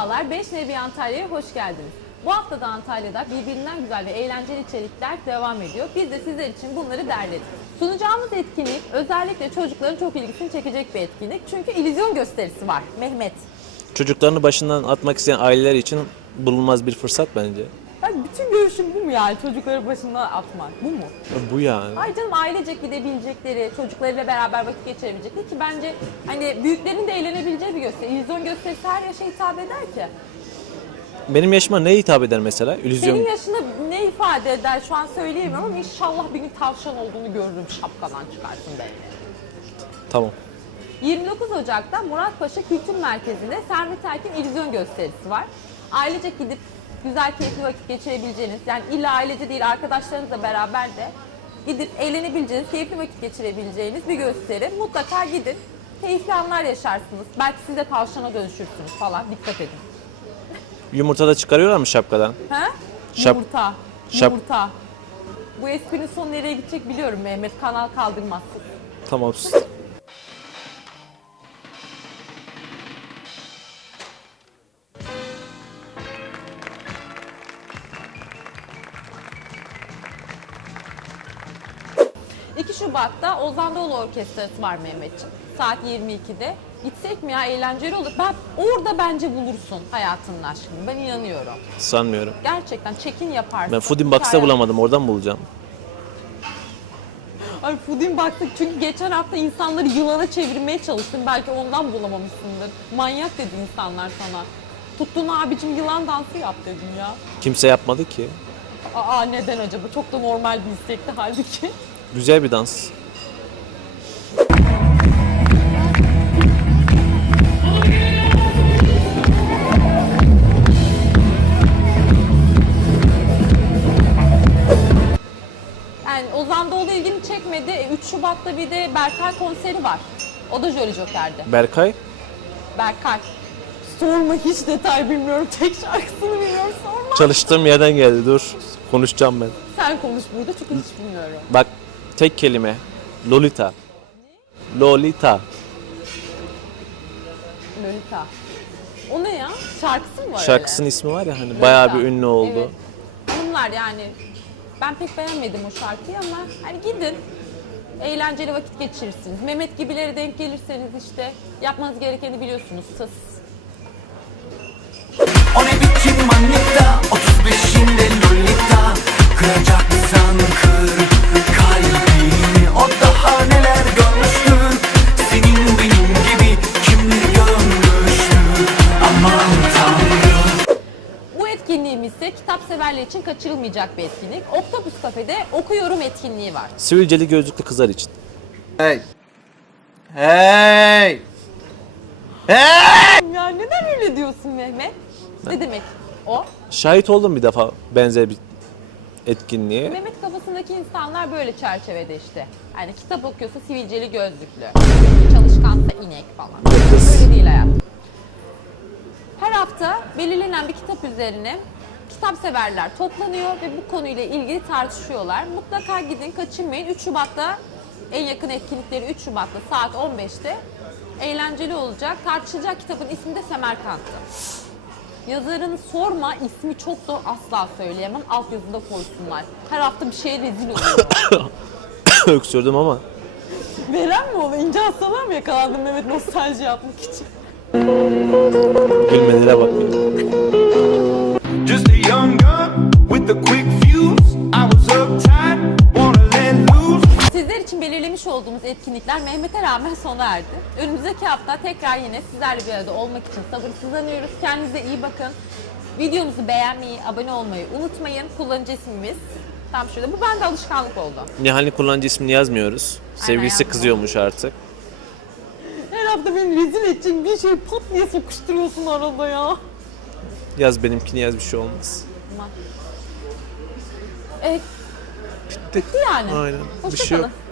Merhabalar, 5 Nebi Antalya'ya hoş geldiniz. Bu hafta da Antalya'da birbirinden güzel ve eğlenceli içerikler devam ediyor. Biz de sizler için bunları derledik. Sunacağımız etkinlik özellikle çocukların çok ilgisini çekecek bir etkinlik. Çünkü illüzyon gösterisi var. Mehmet. Çocuklarını başından atmak isteyen aileler için bulunmaz bir fırsat bence. Ben bütün görüşüm bu mu yani? Çocukları başından atmak. Bu mu? Bu yani. Ay canım, ailecek gidebilecekleri, çocuklarıyla beraber vakit geçirebilecekleri ki bence hani büyüklerin de eğlenebileceği bir gösteri. İllüzyon gösterisi her yaşa hitap eder ki. Benim yaşıma ne hitap eder mesela? İllüzyon. Senin yaşında ne ifade eder şu an söyleyemiyorum ama inşallah bir gün tavşan olduğunu görürüm, şapkadan çıkarsın belli. Tamam. 29 Ocak'ta Muratpaşa Kültür Merkezi'nde Servet Erkin illüzyon gösterisi var. Ailecek gidip güzel keyifli vakit geçirebileceğiniz, yani illa ailece değil arkadaşlarınızla beraber de gidip eğlenebileceğiniz, keyifli vakit geçirebileceğiniz bir gösteri. Mutlaka gidin, keyifli anlar yaşarsınız. Belki siz de tavşana dönüşürsünüz falan, dikkat edin. Yumurta da çıkarıyorlar mı şapkadan? Ha? Şap- Yumurta. şap- Yumurta. Bu esprinin sonu nereye gidecek biliyorum Mehmet. Kanal kaldırmaz. Tamam. Şubat'ta Ozan Doğulu Orkestrası var Mehmetciğim. Saat 22'de. Gitsek mi ya, eğlenceli olur. Orada bence bulursun hayatının aşkını. Ben inanıyorum. Sanmıyorum. Gerçekten check-in yaparsın. Ben Foodin Box'ta bulamadım. Oradan mı bulacağım? Ay Foodin Box'ta çünkü geçen hafta insanları yılana çevirmeye çalıştım. Belki ondan bulamamışsındır. Manyak dedi insanlar sana. Tuttun abicim yılan dansı yap dedim ya. Kimse yapmadı ki. Aa neden acaba? Çok da normal bir istekti halbuki. Güzel bir dans. Yani Ozan Doğulu ilgimi çekmedi. 3 Şubat'ta bir de Berkay konseri var. O da Jolly Joker'de. Berkay? Berkay. Sorma, hiç detay bilmiyorum. Tek şarkısını bilmiyorum, sorma. Çalıştığım yerden geldi. Dur. Konuşacağım ben. Sen konuş burada çünkü hiç bilmiyorum. Bak, tek kelime. Lolita. Lolita. Lolita. O ne ya? Şarkısı mı var Şarkısının öyle? ismi var ya hani Lolita. bayağı bir ünlü oldu. Evet. Hanımlar yani ben pek beğenmedim o şarkıyı ama hani gidin. Eğlenceli vakit geçirirsiniz. Mehmet gibileri denk gelirseniz işte yapmanız gerekeni biliyorsunuz. Sus. O ne biçim manita, 35'inde lolita. Kıracaksan kır kalbini. O daha neler görmüştür. Senin benim gibi kimleri görmüştür. Aman Tanrım. Bu etkinliğimiz ise kitap severler için kaçırılmayacak bir etkinlik. Oktopus Kafe'de okuyorum etkinliği var. Sivilceli gözlüklü kızlar için. Hey. Hey. Ya neden öyle diyorsun Mehmet? Ne demek o? Şahit oldum bir defa benzer bir etkinliğe. Mehmet kafasındaki insanlar böyle çerçevede işte. Yani kitap okuyorsa sivilceli gözlüklü, çalışkansa inek falan. Öyle değil hayat. Her hafta belirlenen bir kitap üzerine kitap severler toplanıyor ve bu konuyla ilgili tartışıyorlar. Mutlaka gidin, kaçırmayın. 3 Şubat'ta en yakın etkinlikleri 3 Şubat'ta saat 15'te eğlenceli olacak. Tartışılacak kitabın ismi de Semerkant'tı. Yazarını sorma, ismi çok zor, asla söyleyemem. Alt yazıda koysunlar. Her hafta bir şeye rezil oluyor. Öksürdüm ama. Veren mi onu? İnce hastalığa mı yakalandın Mehmet nostalji yapmak için? Gülmelere bak. Just a young gun with a quick fuse. I was uptight, wanna let loose. Sizler için belirlemiş olduğumuz etkinlikler Mehmet'e rağmen sona erdi. Önümüzdeki hafta tekrar yine sizlerle bir arada olmak için sabırsızlanıyoruz. Kendinize iyi bakın. Videomuzu beğenmeyi, abone olmayı unutmayın. Kullanıcı ismimiz tam şurada. Bu bende alışkanlık oldu. Nihal'in kullanıcı ismini yazmıyoruz. Sevgilisi yazmıyor. kızıyormuş artık. Her hafta beni rezil edecek bir şey pat diye sokuşturuyorsun arada ya. Yaz benimkini yaz, bir şey olmaz. Evet. Bitti yani. Aynen. Bir Hoşça şey yok. kalın.